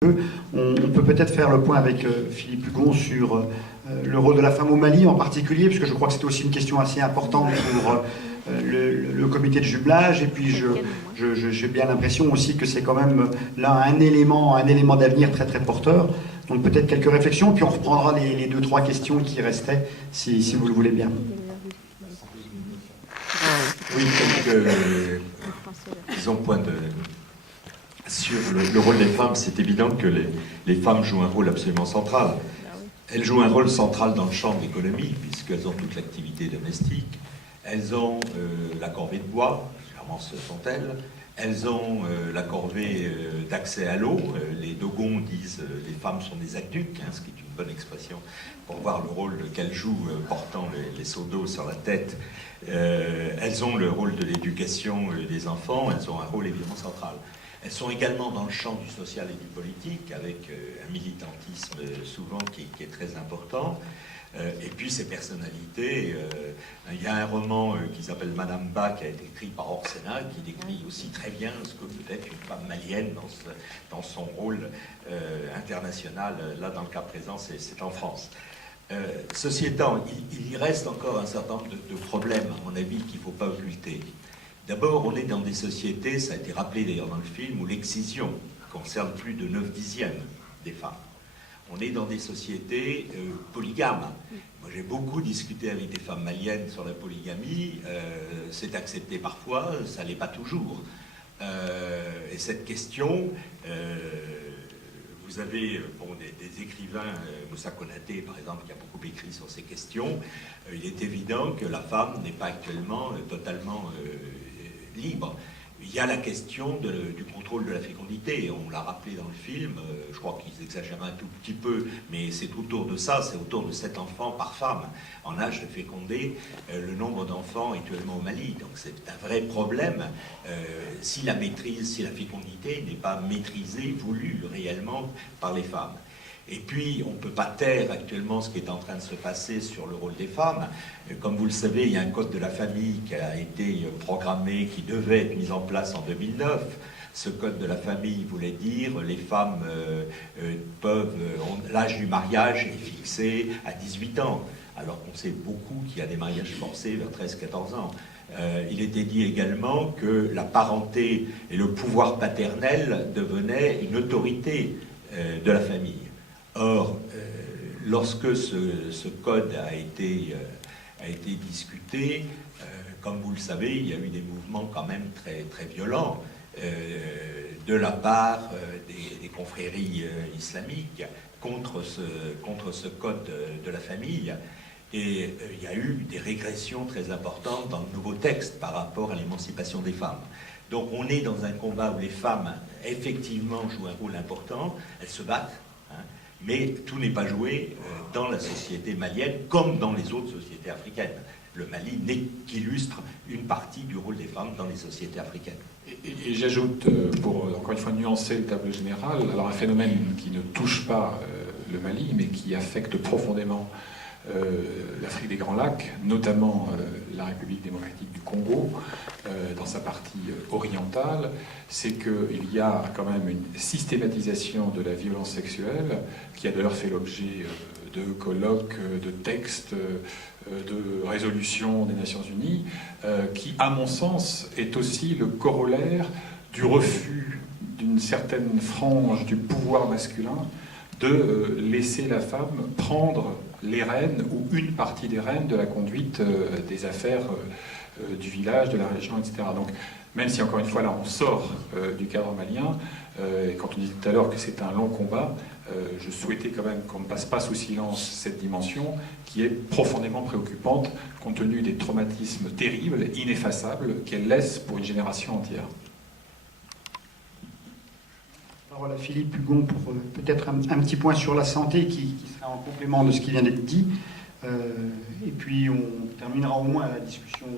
On peut peut-être faire le point avec Philippe Hugon sur le rôle de la femme au Mali en particulier, parce que je crois que c'était aussi une question assez importante pour le comité de jumelage. Et puis j'ai bien l'impression aussi que c'est quand même là un élément d'avenir très très porteur. Donc peut-être quelques réflexions, puis on reprendra les deux, trois questions qui restaient, si vous le voulez bien. Oui, disons, sur le rôle des femmes, c'est évident que les femmes jouent un rôle absolument central. Elles jouent un rôle central dans le champ de l'économie, puisqu'elles ont toute l'activité domestique. Elles ont la corvée de bois, clairement ce sont elles. Elles ont la corvée d'accès à l'eau. Les Dogons disent les femmes sont des aqueducs, ce qui est une bonne expression pour voir le rôle qu'elles jouent portant les seaux d'eau sur la tête. Elles ont le rôle de l'éducation des enfants, elles ont un rôle évidemment central. Elles sont également dans le champ du social et du politique, avec un militantisme souvent qui est très important. Et puis ces personnalités, il y a un roman qui s'appelle Madame Ba, qui a été écrit par Orsena, qui décrit aussi très bien ce que peut être une femme malienne dans son rôle international. Là, dans le cas présent, c'est en France. Ceci étant, il y reste encore un certain nombre de problèmes, à mon avis, qu'il ne faut pas occulter. D'abord, on est dans des sociétés, ça a été rappelé d'ailleurs dans le film, où l'excision concerne plus de 9/10 des femmes. On est dans des sociétés polygames. Moi, j'ai beaucoup discuté avec des femmes maliennes sur la polygamie. C'est accepté parfois, ça ne l'est pas toujours. Et cette question, vous avez des écrivains, Moussa Konaté par exemple, qui a beaucoup écrit sur ces questions. Il est évident que la femme n'est pas actuellement totalement libre. Il y a la question du contrôle de la fécondité. On l'a rappelé dans le film, je crois qu'ils exagèrent un tout petit peu, mais c'est autour de ça, c'est autour de 7 enfants par femme en âge de féconder le nombre d'enfants actuellement au Mali. Donc c'est un vrai problème si la fécondité n'est pas maîtrisée, voulue réellement par les femmes. Et puis, on ne peut pas taire actuellement ce qui est en train de se passer sur le rôle des femmes. Comme vous le savez, il y a un code de la famille qui a été programmé, qui devait être mis en place en 2009. Ce code de la famille voulait dire les femmes l'âge du mariage est fixé à 18 ans, alors qu'on sait beaucoup qu'il y a des mariages forcés vers 13-14 ans. Il était dit également que la parenté et le pouvoir paternel devenaient une autorité de la famille. Or, lorsque ce code a été discuté, comme vous le savez, il y a eu des mouvements quand même très, très violents de la part des confréries islamiques contre ce code de la famille. Et il y a eu des régressions très importantes dans le nouveau texte par rapport à l'émancipation des femmes. Donc on est dans un combat où les femmes, effectivement, jouent un rôle important, elles se battent, mais tout n'est pas joué dans la société malienne comme dans les autres sociétés africaines. Le Mali n'est qu'illustre une partie du rôle des femmes dans les sociétés africaines. Et j'ajoute, pour encore une fois nuancer le tableau général, alors un phénomène qui ne touche pas le Mali, mais qui affecte profondément l'Afrique des Grands Lacs, notamment la République démocratique du Congo, dans sa partie orientale, c'est qu'il y a quand même une systématisation de la violence sexuelle, qui a d'ailleurs fait l'objet de colloques, de textes, de résolutions des Nations Unies, qui, à mon sens, est aussi le corollaire du refus d'une certaine frange du pouvoir masculin de laisser la femme prendre les rênes ou une partie des rênes de la conduite des affaires du village, de la région, etc. Donc, même si, encore une fois, là, on sort du cadre malien, et quand on dit tout à l'heure que c'est un long combat, je souhaitais quand même qu'on ne passe pas sous silence cette dimension qui est profondément préoccupante, compte tenu des traumatismes terribles, ineffaçables, qu'elle laisse pour une génération entière. Voilà, Philippe Hugon, pour peut-être un petit point sur la santé qui sera en complément de ce qui vient d'être dit. Et puis on terminera au moins la discussion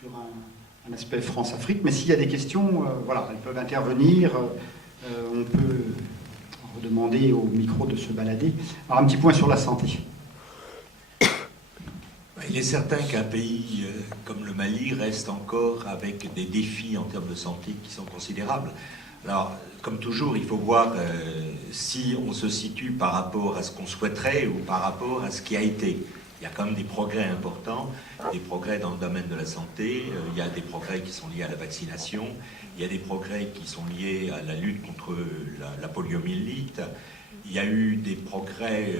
sur un aspect France-Afrique. Mais s'il y a des questions, voilà, elles peuvent intervenir. On peut redemander au micro de se balader. Alors un petit point sur la santé. Il est certain qu'un pays comme le Mali reste encore avec des défis en termes de santé qui sont considérables. Alors, comme toujours, il faut voir si on se situe par rapport à ce qu'on souhaiterait ou par rapport à ce qui a été. Il y a quand même des progrès importants, des progrès dans le domaine de la santé, il y a des progrès qui sont liés à la vaccination, il y a des progrès qui sont liés à la lutte contre la poliomyélite, il y a eu des progrès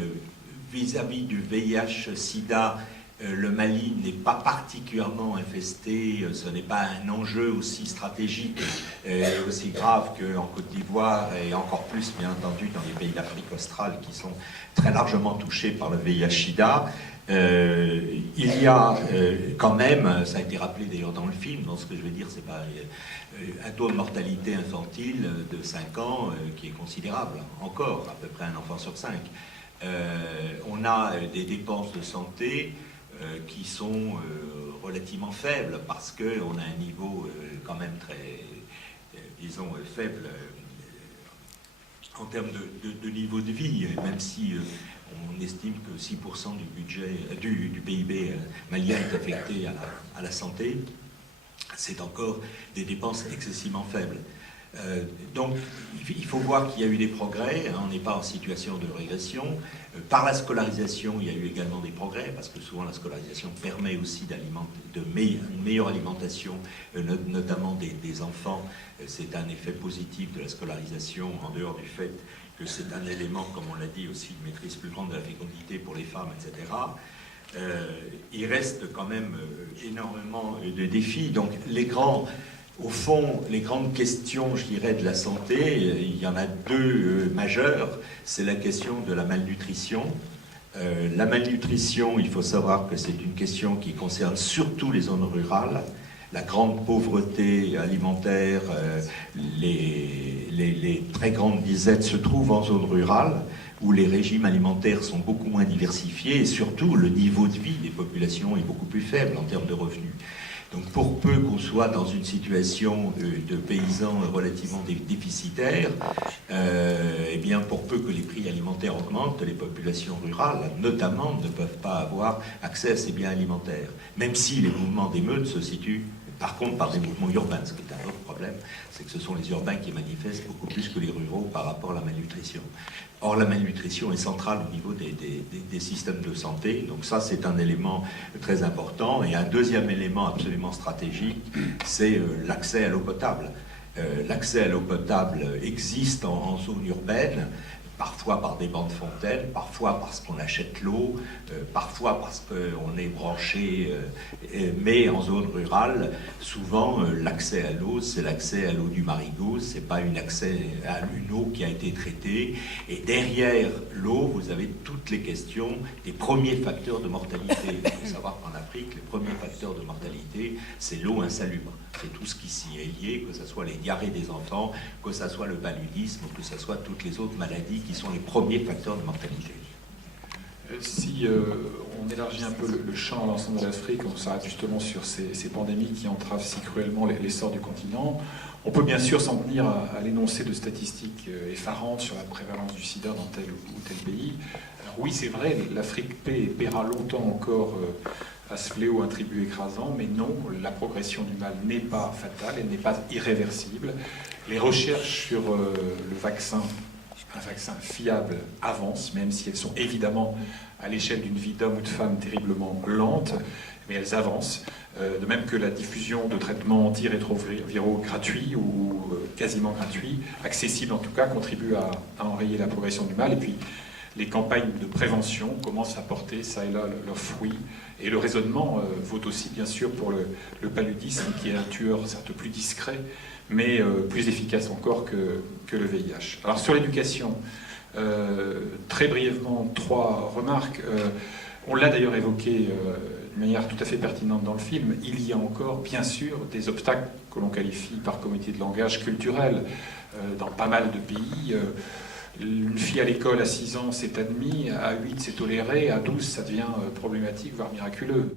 vis-à-vis du VIH-Sida. Le Mali n'est pas particulièrement infesté, ce n'est pas un enjeu aussi stratégique et aussi grave qu'en Côte d'Ivoire et encore plus, bien entendu, dans les pays d'Afrique australe qui sont très largement touchés par le VIH-Sida. Il y a quand même, ça a été rappelé d'ailleurs dans le film, dans ce que je veux dire, c'est pas un taux de mortalité infantile de 5 ans qui est considérable, encore, à peu près un enfant sur 5. On a des dépenses de santé qui sont relativement faibles parce qu'on a un niveau quand même très, disons, faible en termes de niveau de vie, même si on estime que 6% du budget, du PIB malien est affecté à la santé, c'est encore des dépenses excessivement faibles. Donc il faut voir qu'il y a eu des progrès, hein, on n'est pas en situation de régression. Par la scolarisation, il y a eu également des progrès, parce que souvent la scolarisation permet aussi une meilleure alimentation, notamment des enfants. C'est un effet positif de la scolarisation, en dehors du fait que c'est un élément, comme on l'a dit aussi, de maîtrise plus grande de la fécondité pour les femmes, etc. Il reste quand même énormément de défis. Donc au fond, les grandes questions, je dirais, de la santé, il y en a deux majeures. C'est la question de la malnutrition. La malnutrition, il faut savoir que c'est une question qui concerne surtout les zones rurales. La grande pauvreté alimentaire, les très grandes disettes se trouvent en zone rurale, où les régimes alimentaires sont beaucoup moins diversifiés et surtout le niveau de vie des populations est beaucoup plus faible en termes de revenus. Donc pour peu qu'on soit dans une situation de paysans relativement déficitaires, eh bien pour peu que les prix alimentaires augmentent, les populations rurales, notamment, ne peuvent pas avoir accès à ces biens alimentaires. Même si les mouvements d'émeute se situent, par contre, par des mouvements urbains. Ce qui est un autre problème, c'est que ce sont les urbains qui manifestent beaucoup plus que les ruraux par rapport à la malnutrition. Or, la malnutrition est centrale au niveau des systèmes de santé. Donc ça, c'est un élément très important. Et un deuxième élément absolument stratégique, c'est l'accès à l'eau potable. L'accès à l'eau potable existe en zone urbaine, parfois par des bancs de fontaines, parfois parce qu'on achète l'eau, parfois parce qu'on est branché, mais en zone rurale, souvent l'accès à l'eau, c'est l'accès à l'eau du marigot, c'est pas un accès à une eau qui a été traitée. Et derrière l'eau, vous avez toutes les questions des premiers facteurs de mortalité. Il faut savoir qu'en Afrique, les premiers facteurs de mortalité, c'est l'eau insalubre. C'est tout ce qui s'y est lié, que ce soit les diarrhées des enfants, que ce soit le paludisme, que ce soit toutes les autres maladies qui sont les premiers facteurs de mortalité. Si on élargit un peu le champ à l'ensemble de l'Afrique, on s'arrête justement sur ces pandémies qui entravent si cruellement l'essor du continent, on peut bien sûr s'en tenir à l'énoncé de statistiques effarantes sur la prévalence du sida dans tel ou tel pays. Alors oui, c'est vrai, l'Afrique paiera longtemps encore à ce fléau un tribut écrasant, mais non, la progression du mal n'est pas fatale, elle n'est pas irréversible. Les recherches sur le vaccin, un vaccin fiable, avancent, même si elles sont évidemment à l'échelle d'une vie d'homme ou de femme terriblement lentes, mais elles avancent. De même que la diffusion de traitements antirétroviraux gratuits ou quasiment gratuits, accessibles en tout cas, contribue à enrayer la progression du mal. Et puis les campagnes de prévention commencent à porter ça et là leurs fruits. Et le raisonnement vaut aussi bien sûr pour le paludisme, qui est un tueur certes plus discret, mais plus efficace encore que le VIH. Alors sur l'éducation, très brièvement, 3 remarques. On l'a d'ailleurs évoqué de manière tout à fait pertinente dans le film. Il y a encore, bien sûr, des obstacles que l'on qualifie par communauté de langage culturel dans pas mal de pays. Une fille à l'école à 6 ans, c'est admis, à 8, c'est toléré, à 12, ça devient problématique, voire miraculeux.